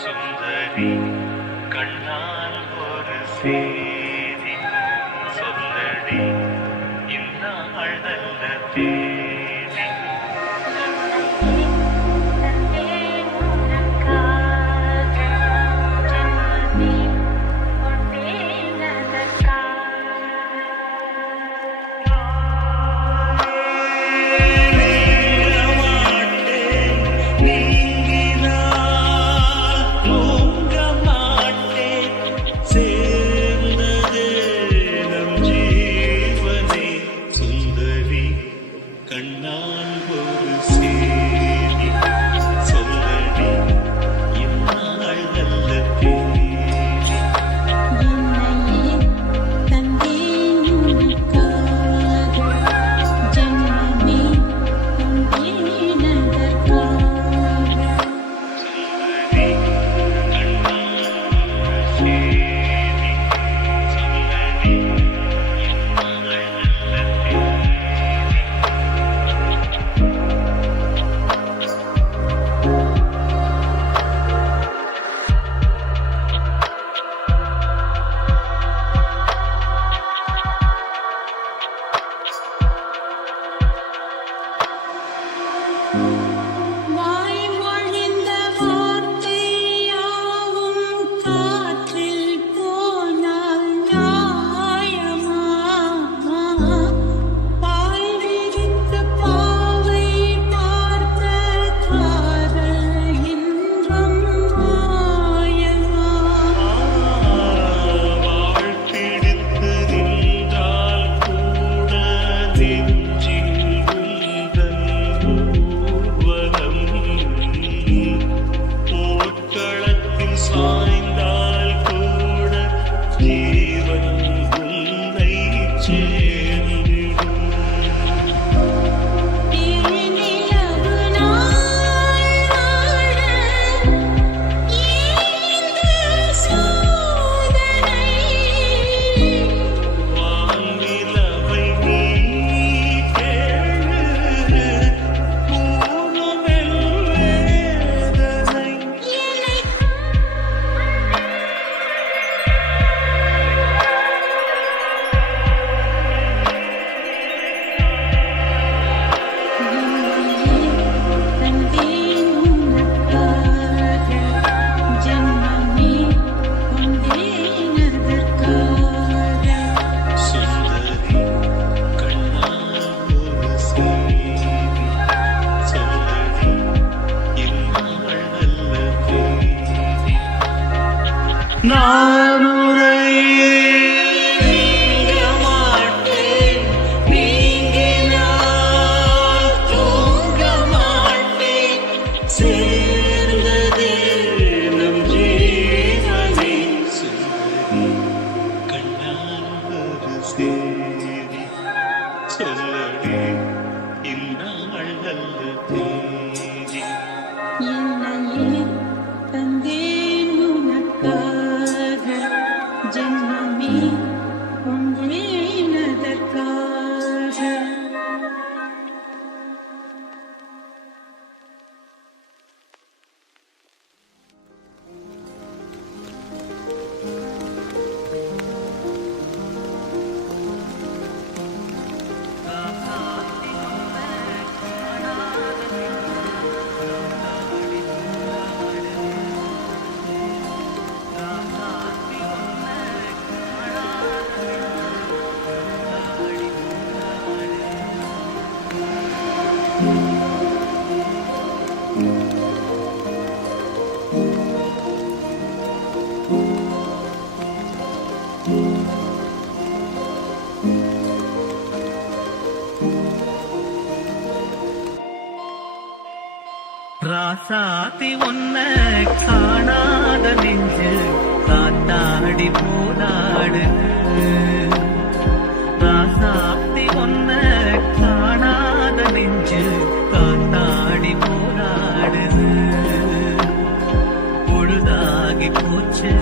சுந்தரி கண்ணால் ஒரு சேதி சொல்லடி இந்நாள் நல்ல தேதி சேர்ந்த நான் உரையே சொல்லடி இந்நாள் நல்ல தேதி என்னையே தந்தேன் உனக்காக ஜென்மமே கொண்டேனதற்காக ராசாத்தி ஒன்ன காணாத நெஞ்சு காத்தாடி போராடு ராசாத்தி ஒன்ன காணாத நெஞ்சு காத்தாடி போராடுது பொழுதாகி போச்சு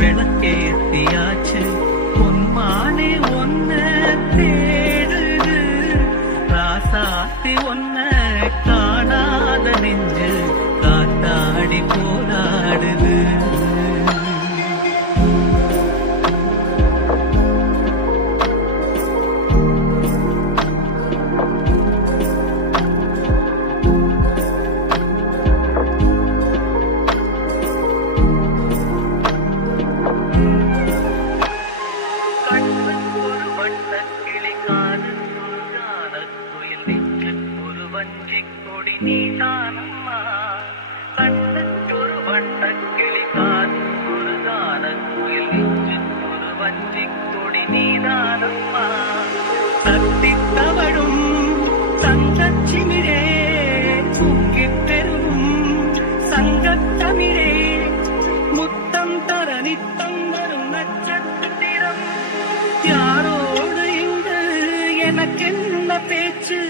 விளக்கேத்தியாச்சு பொன்மானே ஒன்ன தேடுது ராசாத்தி ஒன்ன காணாத நெஞ்சு காத்தாடி போராடுது ஒரு வண்ண கிளிக்காது ஒரு காலத் துயில் நெஞ்சில் ஒரு வஞ்சிக் கொடி நீதானம்மா கண்ணுக்கொரு வண்ண கிளிக்காது ஒரு காலத் துயில் நெஞ்சில் ஒரு வஞ்சிக் கொடி நீதானம்மா சத்தித் தவழும் தங்கச் சிமிழே தூக்கித் தெருவும் சங்கத் தமிழே முத்தம் தர நித்தம் வரும் நட்சத்திரம் யாரோடு இங்கு எனக்கென்ன பேச்சு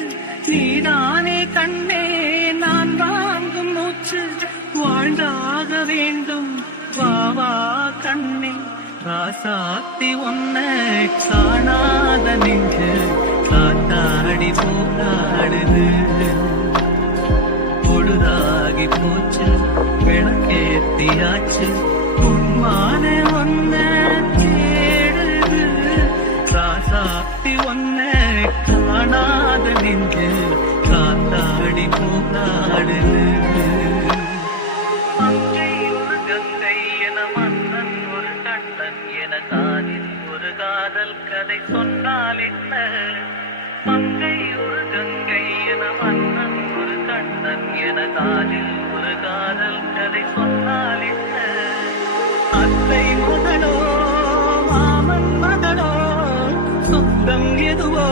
நீதானே கண்ணே நான் வாங்கும் மூச்சு வாழ்ந்தாக வேண்டும் வா வா கண்ணே ராசாத்தி ஒன்ன காணாத நெஞ்சு காத்தாடி போராடுது பொழுதாகி போச்சு விளக்கேத்தியாச்சு உன்மான ஒன்ன தேடுது ராசாத்தி ஒன்ன காணாத நெஞ்சு காத்தாடி போராடுது மங்கை ஒரு கங்கை என மன்னன் ஒரு கண்ணன் என காதில் ஒரு காதல் கதை சொன்னால் என்ன மங்கை ஒரு கங்கை என மன்னன் ஒரு கண்ணன் என காதில் ஒரு காதல் கதை சொன்னால் என்ன அத்தை மகளோ மாமன் மகளோ சொந்தம் எதுவோ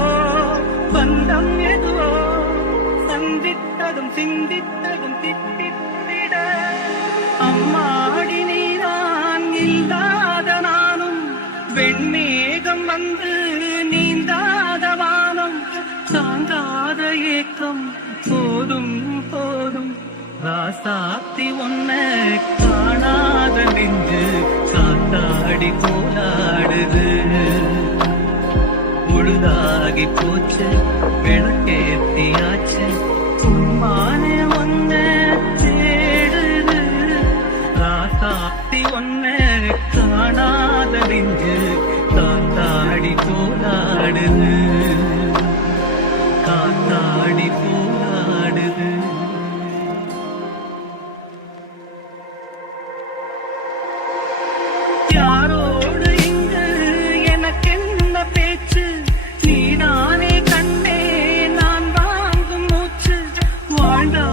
பந்தம் எதுவோ சந்தித்ததும் சிந்தித்ததும் தித்தித்திட அம்மாடி நீதான் இல்லாத நானும் வெண்மேகம் வந்து நீந்தாத வானம் தாங்காத ஏக்கம் போதும் போதும் ராசாத்தி ஒன்ன காணாத நெஞ்சு காத்தாடி போராடுது பொழுதாகி போச்சு விளக்கேத்தியாச்சு உன்மான ஒன்ன தேடுது ராசாத்தி ஒன்ன காணாத நெஞ்சு காத்தாடி போராடுது காத்தாடி போராடுது யாரோடு இங்கு எனக்கென்ன பேச்சு நீதானே கண்ணே நான் வாங்கும் மூச்சு வாழ்ந்தா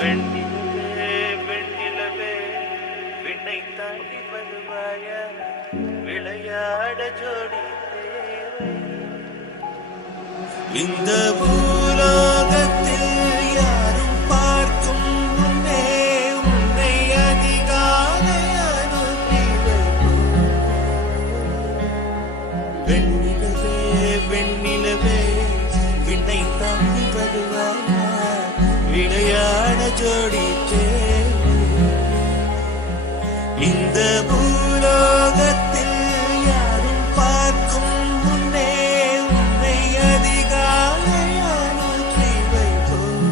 வெண்ணிலவே வெண்ணிலவே விண்ணை தாண்டி வருவாயா விளையாட ஜோடி தேவை இந்த பூலோகத்தில் யாரும் பார்க்கும் முன்னே உன்னை அதிகாலை அனுப்பி வைப்போம். வெண்ணிலவே வெண்ணிலவே விண்ணை தாண்டி வருவாயா விளையாட ஜோடி தேவை. இந்த பூலோகத்தில் யாரும் பார்க்கும் முன்னே உன்னை அதிகாலை அனுப்பி வைப்போம்.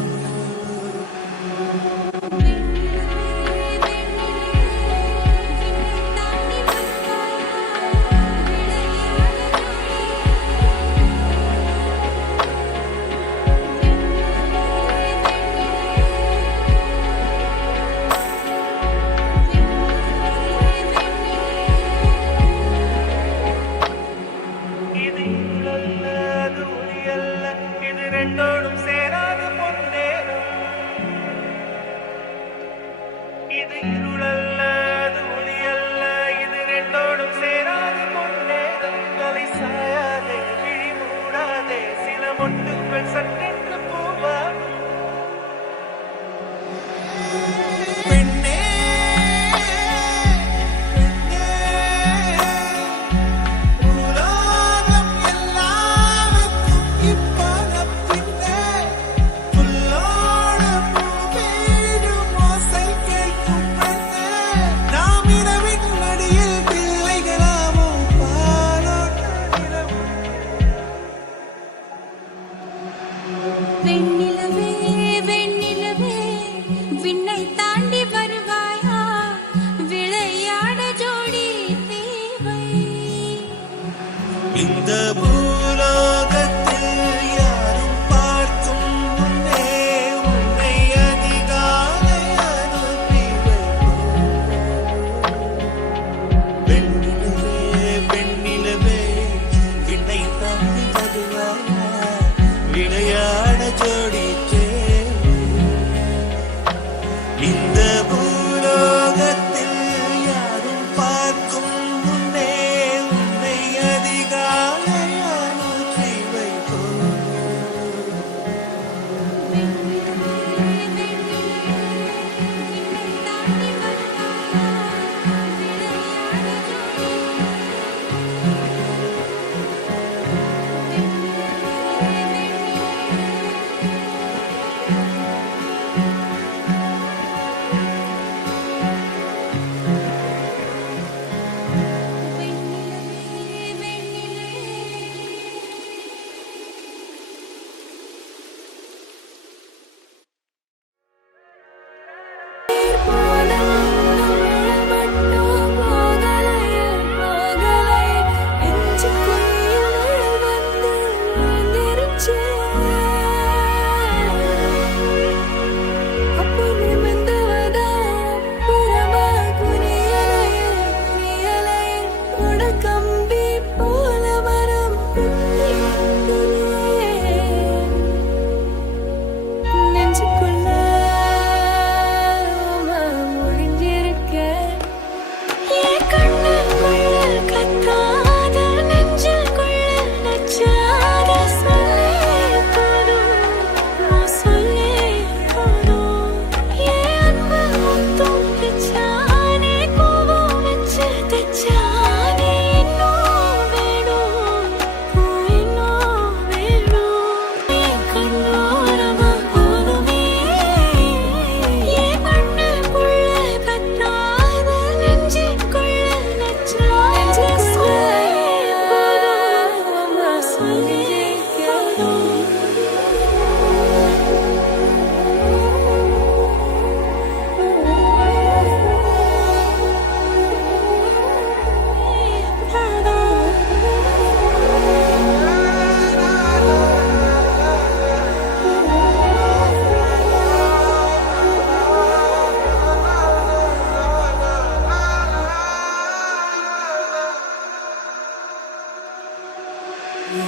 இது இருளல்ல அது ஒளியல்ல இது ரெண்டோடும் சேராத பொன்னேரம் இது இருளல்ல அது ஒளியல்ல இது ரெண்டோடும் சேராத பொன்னேரம் தலை சாயாதே விழி மூடாதே சில மொட்டுக்கள் சட்டென்று பூவாகும் பெண்ணே உலகம் எல்லாருக்கும் இப்போது பின்னே புல்லோடு பூவீடும் ஓசை கேட்கும் பெண்ணே. நாம் இரவின் மடியில் பிள்ளைகளாமோ பாலோட்ட நிலவு. வெண்ணிலவே வெண்ணிலவே விண்ணை தாண்டி வருவாயா விளையாட ஜோடி தேவை. இந்த பூலோகத்தில் யாரும் பார்க்கும் முன்னே உன்னை அதிகாலை அனுப்பி வைப்போம். வெண்ணிலவே வெண்ணிலவே விண்ணை தாண்டி வருவாயா விளையாட ஜோடி தேவை. இந்த பூலோகத்தில் யாரும் பார்க்கும் முன்னே உன்னை அதிகாலை அனுப்பி வைப்போம்.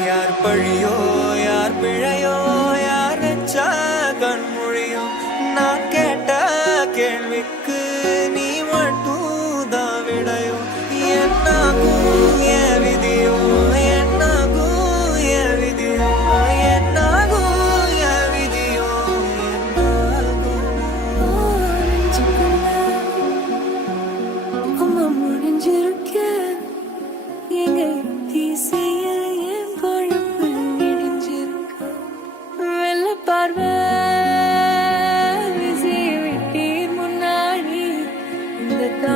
யார் பழியோ யார் பிழையோ யார் வச்ச கண்மொழியோ நான் கேட்ட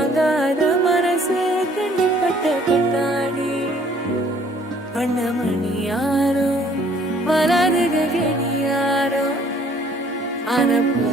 தாங்காத மனசு கண்டிப்பட்ட கண்ணாடி வண்ணமணி யாரோ வராதுக கெடி யாரோ அனப்பு